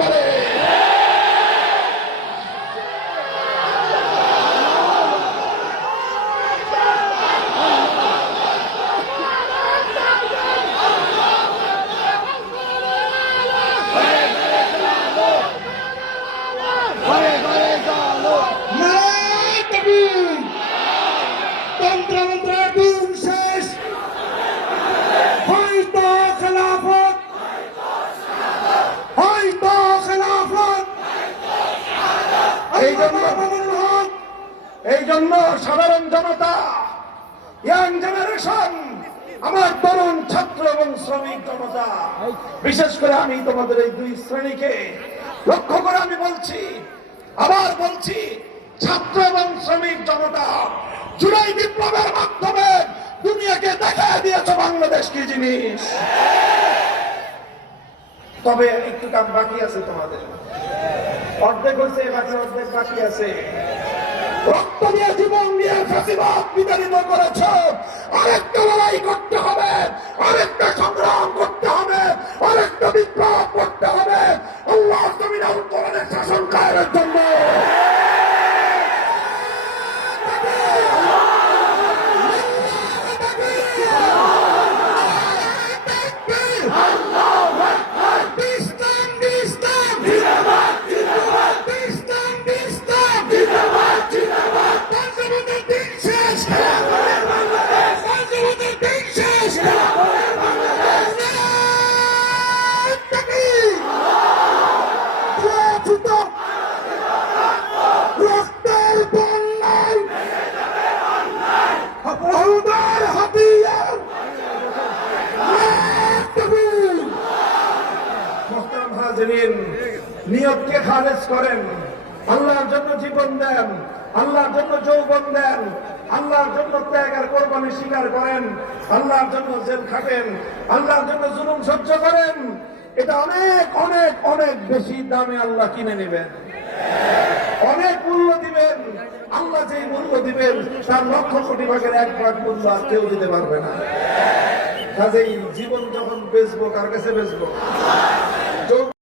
করে। তন্ত্রমন্ত্রের দিন শেষ, হয়তো খেলাফত, হয়তো খেলাফত। এই জন্য সাধারণ জনতা, ইয়াং জেনারেশন, আমার তরুণ ছাত্র এবং শ্রমিক জনতা, বিশেষ করে আমি তোমাদের এই দুই শ্রেণীকে লক্ষ্য করে আমি বলছি, আবার বলছি, ছাত্র এবং শ্রমিক জনতা, জুলাই বিপ্লবের মাধ্যমে দুনিয়াকে দেখা দিয়েছে বাংলাদেশ কি জিনিস। তবে একটু কাজ বাকি আছে, তোমাদের অর্ধেক হয়েছে, অর্ধেক বাকি আছে। রক্ত দিয়ে জীবন দিয়ে ফাঁসিবাদ বিতাড়িত করেছ, আরেকটা লড়াই করতে হবে, আরেকটা সংগ্রাম করতে হবে, আরেকটা বিপ্লব করতে হবে আল্লাহ জমিনে উত্তরণের শাসন কায়েমের জন্য। নিয়তকে খালেজ করেন, আল্লাহর জন্য জীবন দেন, আল্লাহর জন্য যৌবন দেন, আল্লাহর জন্য ত্যাগ আর কোরবানি স্বীকার করেন, আল্লাহর জন্য জেল খাটেন, আল্লাহর জন্য জুলুম সহ্য করেন। এটা অনেক অনেক অনেক বেশি দামে আল্লাহ কিনে নেবেন, অনেক মূল্য দিবেন। আল্লাহ যেই মূল্য দিবেন তার লক্ষ কোটি ভাগের 1 ভাগ মূল্য আর কেউ দিতে পারবে না। কাজেই জীবন যখন বেচবো, কার কাছে বেচবো?